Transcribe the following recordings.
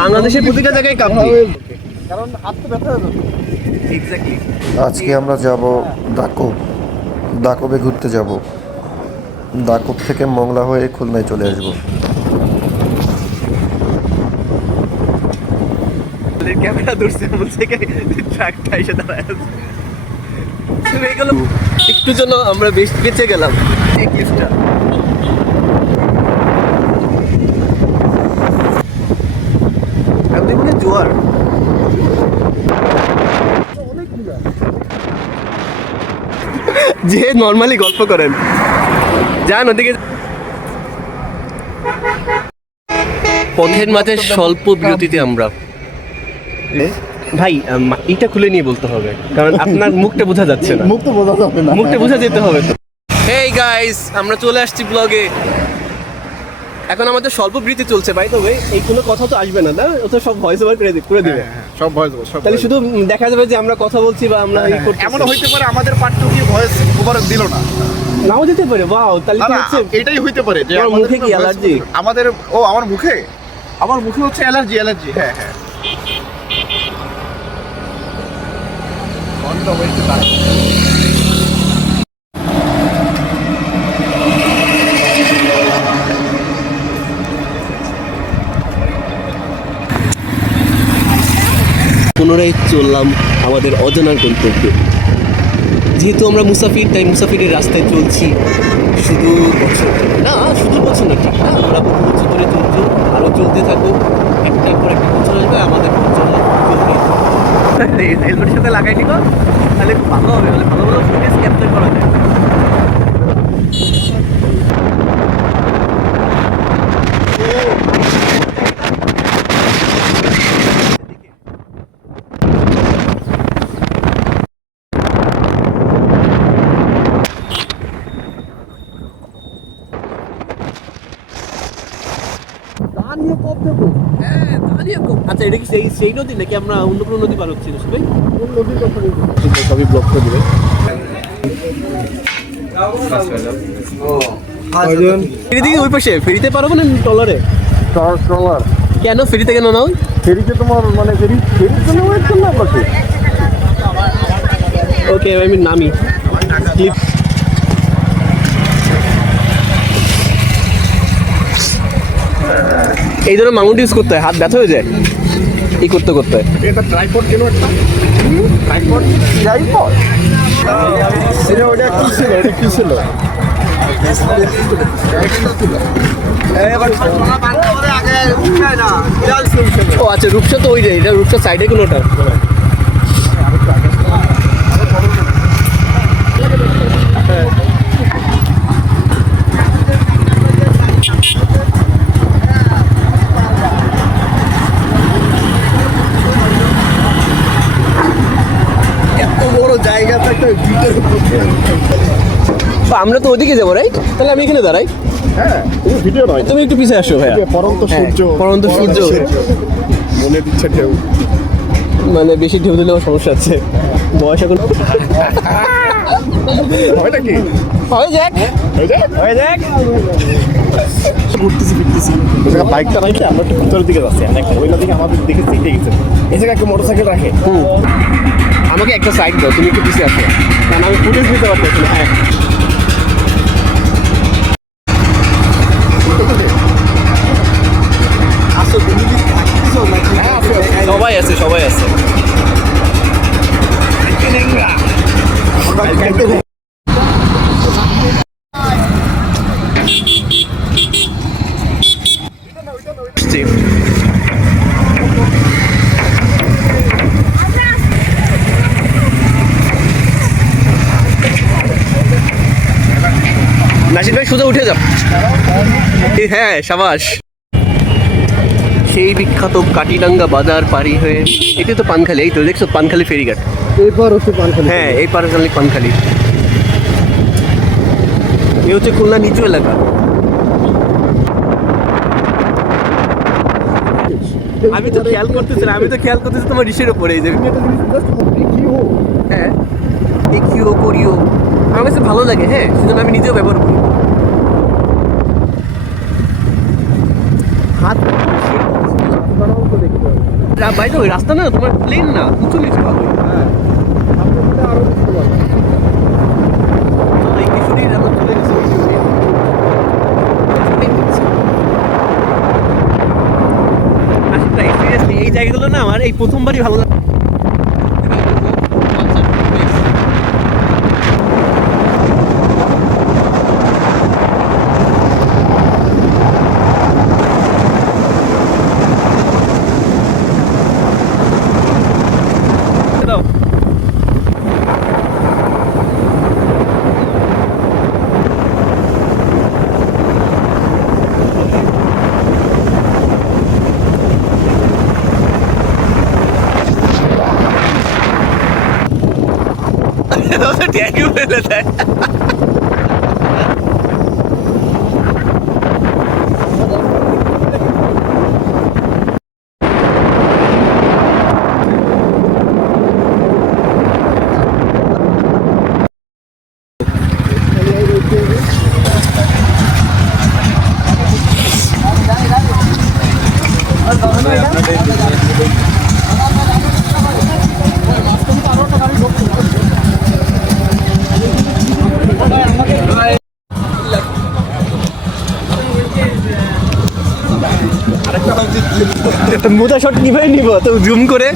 বাংলাদেশের প্রতিটা জায়গায় কাঁপি, কারণ হাত তো ব্যথা হয়ে যাবে। এক্স্যাক্টলি। আজকে আমরা যাব দাকব, দাকবে ঘুরতে যাব। দাকব থেকে মংলা হয়ে খুলনায় চলে আসব। ক্যামেরা ধরছে বলছে ট্রাকটা এসে দাঁড়ায় আছে। একটু জন্য আমরা বেঁচে গেলাম এই ক্লিপটা। আপনি বলেন জোয়ার যে নর্মালি গল্প করেন যান ওদিকে। পথের মাঝে স্বল্প বিরতিতে আমরা ভাই এটা খুলে নিয়ে বলতে হবে, কারণ আপনার মুখটা বোঝা যাচ্ছে না। মুখ তো বোঝা যাবে না, মুখটা বোঝা যেতে হবে তো। হেই গাইস, আমরা চলে আসছি ব্লগে। এখন আমাদের স্বল্প বিরতি চলছে। ভাই তবে এই কোনো কথা তো আসবে না, না? ও তো সব ভয়েস ওভার করে দিবে। সব ভয়েস ওভার, সব তাহলে শুধু দেখা যাবে যে আমরা কথা বলছি বা আমরা এই করতে। এমন হইতে পারে আমাদের পার্টটু কি ভয়েস ওভার দিল না, নাও দিতে পারে। ওয়াও, তাহলে কি হচ্ছে? এটাই হইতে পারে যে আমার মুখে কি অ্যালার্জি? আমাদের আমার মুখে হচ্ছে অ্যালার্জি। হ্যাঁ হ্যাঁ। পুনরায় চললাম আমাদের অজানার গন্তব্যে। যেহেতু আমরা মুসাফির, তাই মুসাফিরের রাস্তায় চলছি শুধু বছর না, শুধু বছর না, ঠিক না? আমরা বহু বছর ধরে চলছি, আরও চলতে থাকুক। একটার পর একটা বছর আসবে, আমাদের হেলমেটের সাথে লাগাই নিব, তাহলে খুব ভালো হবে। মানে ভালো ভালো ফুটেজ ক্যাপচার করা যায়। আচ্ছা, এটা কি সেই নদী নাকি আমরা অন্য কোনো নদী পার হচ্ছি? ভাই নদীর কথা সবই ব্লক করে দেবে। ফেরি থেকে ওই পাশে ফেরিতে পারবো না ট্রলারে? ট্রলার কেন ফেরিতে কেন নাও? ফেরিতে তোমার মানে ফেরির জন্য ওয়েট করলাম নাকি? ওকে, আমি নামি ক্লিপ। এই জন্য মাউন্ট ইউজ করতে হয়, হাত ব্যথা হয়ে যায় এই করতে করতে। এটা ট্রাইপড কেন? একটা ট্রাইপড এটা ওটা কি ছিল? ও আচ্ছা, রূপসা তো ওই রে, এটা রূপসা সাইডে কোনোটা। আমরা তো ওদিকে যাবো, রাইট? তাহলে আমি এখানে দাঁড়াই। হ্যাঁ, ভিডিও নয়, তুমি একটু পিছিয়ে আসো ভাইয়া। পরন্ত সূর্য, পরন্ত সূর্য মনে দিচ্ছে ঢেউ। মানে বেশি ঢেউ দিলে আমার সমস্যা আছে, বয়স এখন। হয় নাকি? হয়ে যাক। ঘুরতেছি ফিরতেছি, বাইকটা রাখে আমরা একটু ভিতরের দিকে যাচ্ছি। ওই দিকে আমাদের দিকে সিটে গেছে, এই জায়গায় একটা মোটরসাইকেল রাখে। আমাকে একটা সাইড দাও, তুমি একটু পিছিয়ে আসো, কারণ আমি ফুটেজ নিতে পারতেছি না। হ্যাঁ, সবাই আছে, সবাই আছে। নাসির ভাই সোজা উঠে যাও। হ্যাঁ, সাবাস। সেই বিখ্যাত কাটিডাঙ্গা বাজার পাড়ি হয়ে এটি তো পানখালি। এই তো দেখছো পানখালি ফেরিঘাট। এরপর হচ্ছে পানখালি। হ্যাঁ, এই পানখালি পানখালি। এই হচ্ছে খুলনা নিচু এলাকা। আমি তো খেয়াল করতেছি তোমার রিসের ওপরে। এই যে হ্যাঁ, দেখিও করিও আমার কাছে ভালো লাগে। হ্যাঁ, সেজন্য আমি নিজেও ব্যবহার করি। ভাই তো ওই রাস্তা না তোমার প্লেন না, উঁচু নিচু হবে। এই কিশোরীর আমার চলে গেছে সিরিয়াসলি এই জায়গাগুলো না আমার এই প্রথমবারই ভালো লাগে। ট্যাগই ফেলে দেয়। একটা মোটা শট কিভাবে নিব তো জুম করে?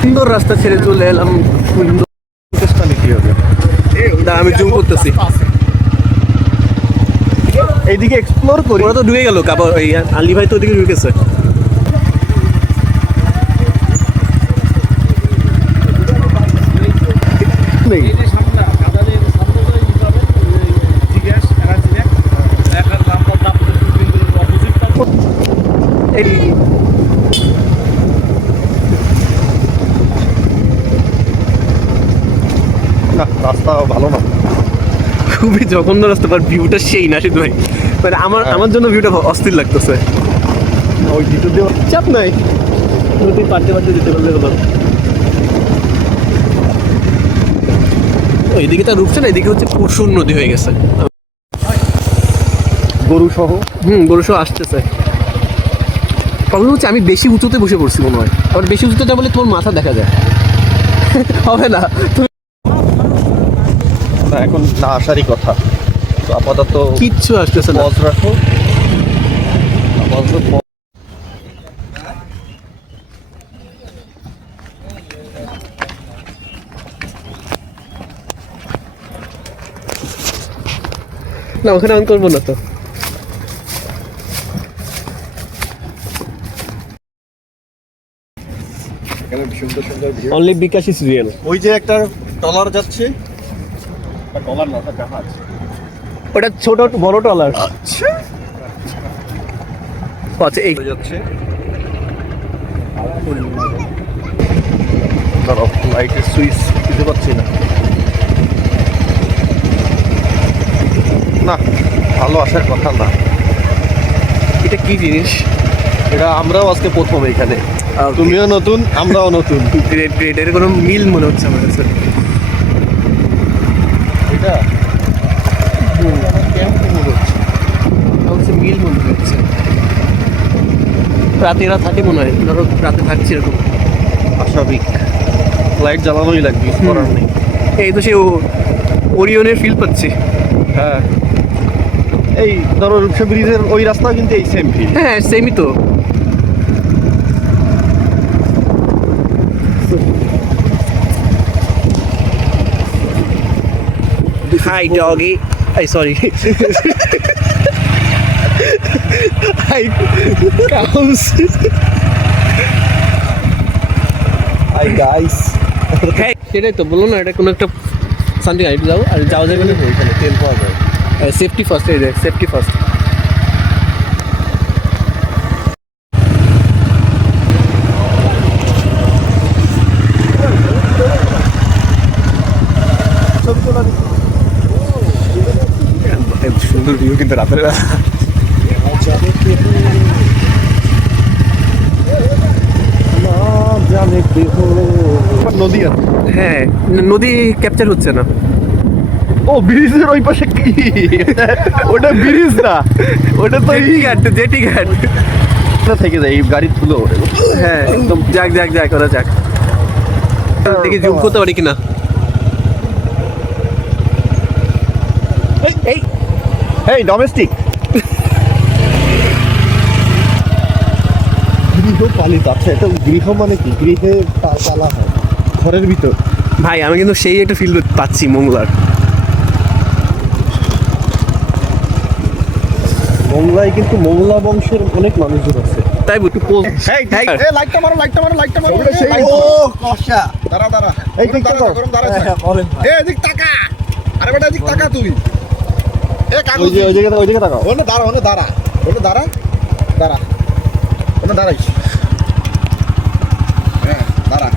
সুন্দর রাস্তা ছেড়ে চলে এলাম। সুন্দর কি হবে? আমি জুম করতেছি। এইদিকে এক্সপ্লোর করি। ওরা তো ঢুকে গেল, কাপড় এই আলী ভাই তো ওদিকে ঢুকেছে। নেই এই না, রাস্তা ভালো না। খুবই জঘন্য রাস্তা, বাট ভিউটা সেই না শুধু ভাই, মানে আমার জন্য ভিউটা অস্থির লাগতেছে। ওই ভিতর দিয়ে চাপ নাই, নদী পাড়তে পাড়তে যেতে পারলে হলো। এইদিকে তো রূপসা না, এদিকে হচ্ছে পরশুর নদী হয়ে গেছে। গরু সহ গরুসহ আসতেছে। প্রবলেম হচ্ছে আমি বেশি উঁচুতে বসে পড়ছি মনে হয়। আবার বেশি উঁচুতে যা বলে তোমার মাথা দেখা যায়। হবে না তুমি না, এখন না আসারই কথা। তো আপাতত কিচ্ছু আসতেছে না। পজ রাখো। আপাতত না, ওখানে অন করবো না তো। এখানে সুন্দর সুন্দর view. Only Bikash is real. ওই যে একটা ট্রলার যাচ্ছে, ট্রলার না, ওটা জাহাজ। ওটা ছোট বড় ট্রলার। আচ্ছা, আচ্ছা এই যাচ্ছে। দাঁড়াও, লাইটের সুইচ দিতে পারছি না। না, ভালো আসার কথা না। এটা কি জিনিস? এটা আমরাও আজকে প্রথম এখানে। তুমিও নতুন, আমরাও নতুন। গ্রেট গ্রেট, এর কোনো মিল মনে হচ্ছে আমার কাছে। এটা ক্যাম্প মনে হচ্ছে। আমার কাছে মিল মনে হচ্ছে। রাতে এরা থাকে মনে হয়, ধরো রাতে থাকছে এরকম। স্বাভাবিক, লাইট জ্বালানোই লাগবে, কিছু করার নেই। এই তো সে ওরিয়নের ফিল পাচ্ছি। হ্যাঁ, এই ধরো রূপসা ব্রিজের ওই রাস্তা কিন্তু এই সেম ফিল। হ্যাঁ সেমই তো। হাই ডগি, এই sorry, hi cows, hi guys. হ্যাঁ সেটাই তো বললো না, এটা কোনো একটা সামথিং আইট যাও আর যাওয়া যাবে না ওইখানে তেল পাওয়া যায়। সেফটি ফার্স্ট, এই সেফটি ফার্স্ট। সুন্দর ভিউ কিন্তু রাতের বেলা। নদী আছে। হ্যাঁ, নদী ক্যাপচার হচ্ছে না। ও ব্রিজের ওই পাশে কি? ওটা ব্রিজ না, ওটা তো জেটি ঘাট, জেটি ঘাট। থেকে যায় এই গাড়ির ধুলো ওঠে। হ্যাঁ একদম, যাক যাক যাক, ওরা যাক। দেখি জুম করতে পারি কিনা। এই এই ডোমেস্টিক গৃহপালিত। আচ্ছা, এটা গৃহ মানে কি? গৃহে পালা হয় ঘরের ভিতর। ভাই আমি কিন্তু সেই একটা ফিল পাচ্ছি মোংলার। মোংলায় কিন্তু মোংলা বংশের অনেক মানুষজন আছে। তাই একটু পোস্ট। লাইটটা মারো, লাইটটা মারো, লাইটটা মারো। ও কষা দাঁড়া দাঁড়া এই ঠিক দাঁড়া গরম দাঁড়া এ এদিক তাকা আরে বেটা এদিক তাকা তুই এ কাগজ ওই দিকে তাকাও। ওনে দাঁড়া দাঁড়া ওনে দাঁড়াইস হ্যাঁ দাঁড়া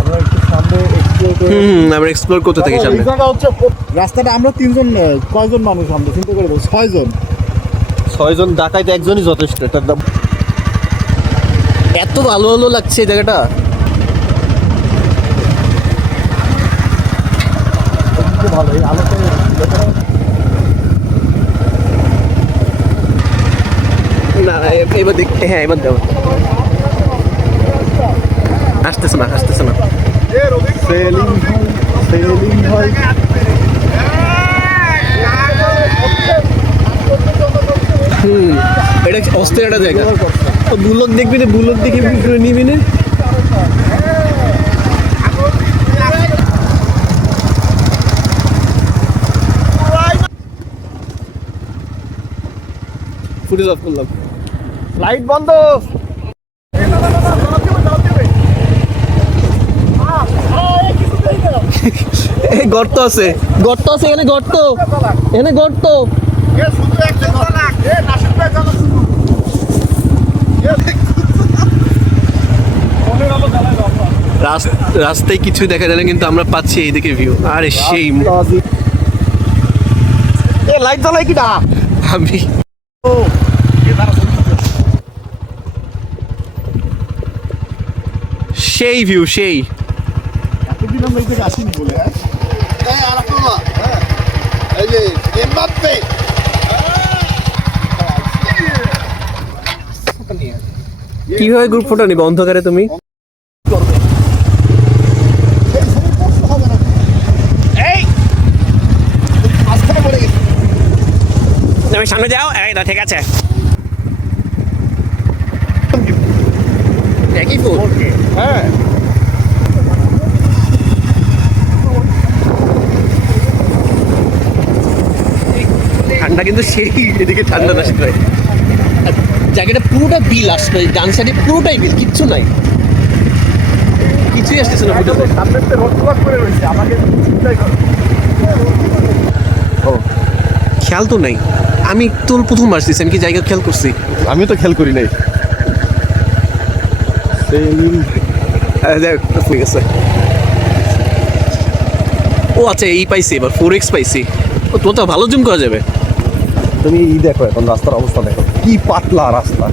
আমরা একটু সামনে এক্সপ্লোর করে আমরা এক্সপ্লোর করতে থাকি সামনে। এই জায়গা হচ্ছে রাস্তাটা। আমরা তিনজন, কয়জন মানুষ আমরা চিন্তা করে বল? 6 জন। 6 জন ডাকাইতে একজনই যথেষ্ট। এটার দাম এত আলো আলো লাগছে এই জায়গাটা। খুব ভালো। এই আলোতে না এবার দেখ, হ্যাঁ এবার দেবো। আসতেছে না, আসতেছে না। সেলিং হয়। এটা অস্থির একটা জায়গা। তো বুলক দেখবি না, বুলক দেখে নিবি না। ফুটেজ অফ করলাম। লাইট বন্ধ। এই গর্ত আছে, গর্ত আছে এখানে, গর্ত, এখানে গর্ত। রাস্তায় কিছু দেখা যায় না, কিন্তু আমরা পাচ্ছি এইদিকে ভিউ। আরে সেই লাইট জ্বালাই কি না? আমি সেই ভিউ, সেই। এতদিন আমরা এদিকে আসিনি বলে। এই আরাফা এই যে এমবাপ্পে কিভাবে গ্রুপ ফটো নিবে অন্ধকারে তুমি? মাঝখানে পড়ে গেছে তুমি সামনে যাও। এই তো ঠিক আছে, একই ফুল। হ্যাঁ, ঠান্ডা কিন্তু সেই, এদিকে ঠান্ডা না সেটাই। জায়গাটা পুরোটা বিল আসবে, ডান সাইডে পুরোটাই বিল, কিচ্ছু নাই, কিছুই আসতেছে না ফুটেজে। সামনে তো রোড ব্লক করে রয়েছে। আমাকে চিন্তাই করো। খেয়াল তো নাই, আমি তো প্রথম আসতেছি, আমি কি জায়গা খেয়াল করছি? আমি তো খেয়াল করি নাই। দেখ হয়ে গেছে। ও আচ্ছা, এই পাইছি এবার, 4x পাইছি। ও তো তো ভালো জুম করা যাবে। তুমি দেখো এখন রাস্তার অবস্থা দেখো, কি পাতলা রাস্তা।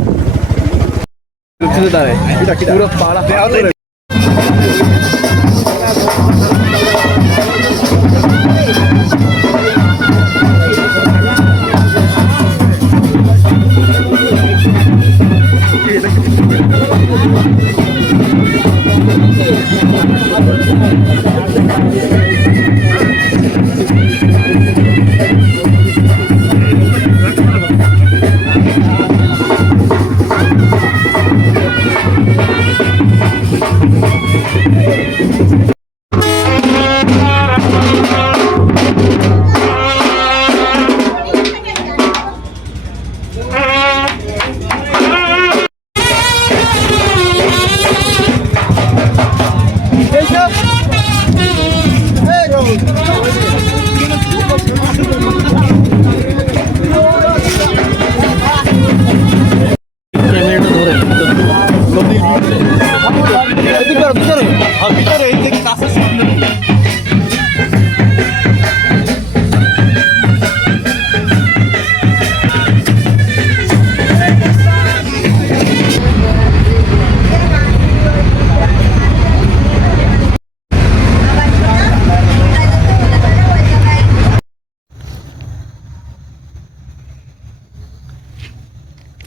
দাঁড়ায় পুরো পাড়া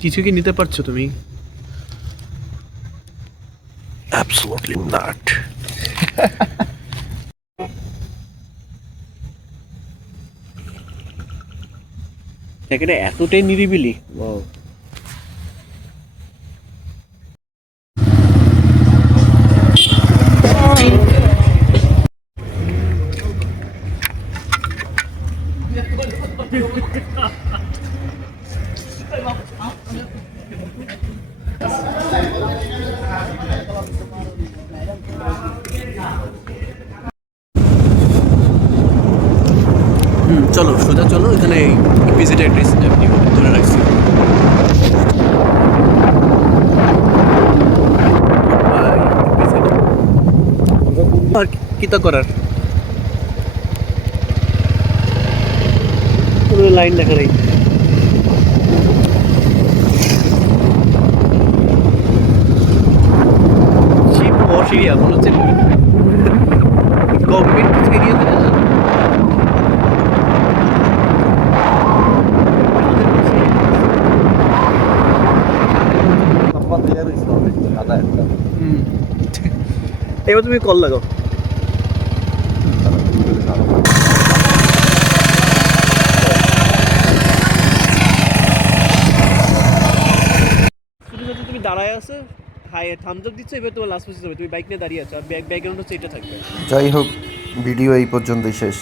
কিছু কি নিতে পারছো তুমি? Absolutely not. জায়গাটা এতটাই নিরিবিলি। চলো সোজা চলো, এখানে ভিজিট অ্যাড্রেস আপনি ধরে রাখছি। আর কিতা করার কোনো লাইন দেখা নেই। শিপ পশ এরিয়া মনে হচ্ছে গভর্নমেন্ট এরিয়া না। এবার তুমি কল লাগাও। তুমি দাঁড়ায় আছো, হাই থামস আপ দিচ্ছ, এবার তোমার লাস্ট পজিশন হবে, তুমি বাইক নিয়ে দাঁড়িয়ে আছো আর ব্যাকগ্রাউন্ড হচ্ছে এটা থাকবে। যাই হোক, ভিডিও এই পর্যন্তই শেষ।